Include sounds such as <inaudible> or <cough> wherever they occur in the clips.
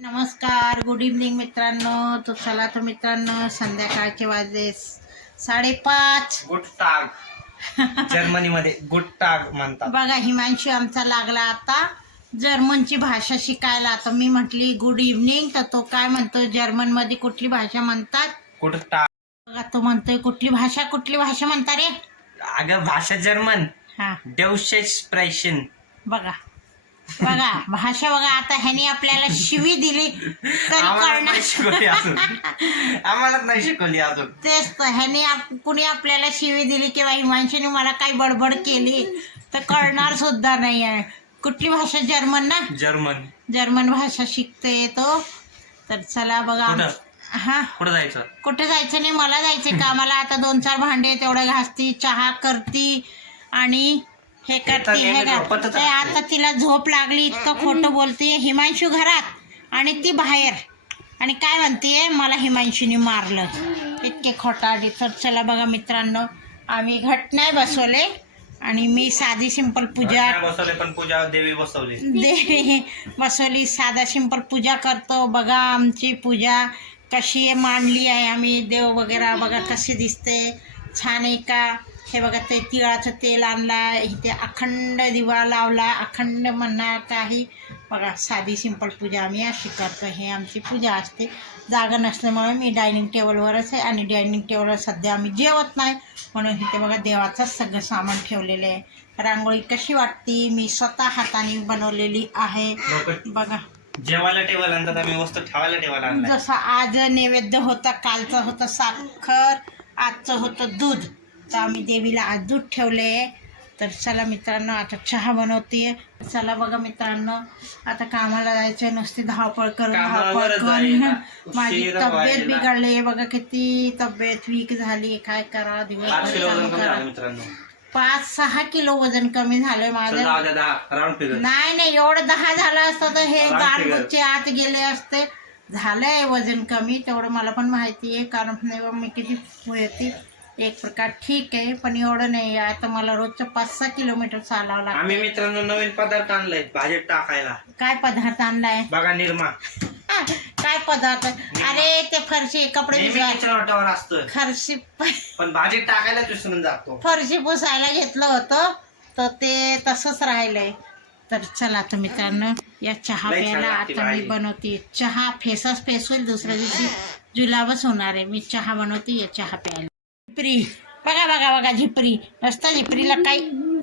नमस्कार good evening मित्रांनो. तो चला तर मित्रांनो संध्याकाळचे वाजले साडेपाच. गुड टाग. <laughs> जर्मनीमध्ये गुड टाग म्हणतात. बघा हिमांशू आमचा लागला आता. जर्मनची भाषा शिकायला आता मी म्हटली गुड इव्हनिंग तर तो काय म्हणतो जर्मनमध्ये कुठली भाषा म्हणतात? गुड टाग. बघा तो म्हणतोय कुठली भाषा कुठली भाषा म्हणता रे? अगं भाषा जर्मन. हा. डेवशेस्प्रेशन बघा. बघा भाषा बघा आता ह्याने आपल्याला शिवी दिली तरी आम्हाला कळणार. नाही शिकवली अजून. नाही शिकवली अजून. तेच तर ह्याने आप- कुणी आपल्याला शिवी दिली किंवा हिमांशीने मला काही बडबड केली तर कळणार सुद्धा नाही आहे. कुठली भाषा? जर्मन ना? जर्मन. जर्मन भाषा शिकते तो. तर चला बघा आम-? हा? कुठं जायचं? कुठे जायचं नाही मला जायचं कामाला. आता दोन चार भांडे तेवढं घासती चहा करती आणि हे करते हे झोपतच ते. आता तिला झोप लागली इतकं खोटं बोलते. हिमांशू घरात आणि ती बाहेर. आणि काय म्हणते? मला हिमांशूने मारलं. इतके खोटाडी तर चला बघा मित्रांनो आम्ही घट नाही बसवले. आणि मी साधी सिंपल पूजा नाही बसवले पण पूजा देवी बसवली. देवी बसवली. साधा सिंपल पूजा करतो. बघा आमची पूजा कशी आहे मांडली आहे आम्ही. देव वगैरे बघा कसे दिसते. छान आहे का? हे बघा ते तिळाचं तेल आणला इथे अखंड दिवा लावला अखंड म्हणणार काही. बघा साधी सिंपल पूजा आम्ही अशी करतो. हे आमची पूजा असते. जागा नसल्यामुळे मी डायनिंग टेबलवरच आहे आणि डायनिंग टेबलवर सध्या आम्ही जेवत नाही. म्हणून इथे बघा देवाचंच सगळं सामान ठेवलेलं आहे. रांगोळी कशी वाटती? मी स्वतः हाताने बनवलेली आहे. बघा. जेवायला टेबल आणतात आम्ही वस्तू ठेवायला टेबल जसं आज नैवेद्य होता कालचं होतं साखर आजचं होतं दूध. तर आम्ही देवीला आज दूध ठेवले. तर चला मित्रांनो आता चहा बनवते. चला बघा मित्रांनो आता कामाला जायचं नुसती धावपळ करून धावपळ करून. जायला. <laughs> माझी तब्येत. बिघडली बघा किती तब्येत वीक झाली काय करा करा. मित्रांनो. पाच सहा किलो वजन कमी झालंय माझं. नाही नाही एवढं दहा झालं असतं तर हे राम गाड फिगर. गुच्चे आत गेले असते. झालंय वजन कमी तेवढं मला पण माहिती आहे. कारण मी किती होती एक प्रकार ठीक आहे पण एवढं नाही आता मला रोजचं पाच सहा किलोमीटर चालावं लागतं. आम्ही मित्रांनो नवीन पदार्थ आणलाय भाजीत टाकायला. काय पदार्थ आणलाय? बघा निर्मा. <laughs> काय पदार्थ? अरे ते फरशी कपडे नेहमी भिजवाय किचन वाटावर असतं फरशी पण भाजीत टाकायलाच विसरून जातो. फरशी पुसायला घेतलं होतं तर ते तसंच राहिलंय. तर चला आता मित्रांनो या चहा छान प्यायला लागते आता मी बाई. बनवते. चहा फेसच फेस होईल दुसऱ्या दिवशी जुलाबच होणार आहे. मी चहा बनवते या चहा प्यायला. झिपरी. बघा बघा बघा झिपरी. नसतं झिपरीला काही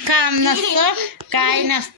काम नसतं काय नसतं.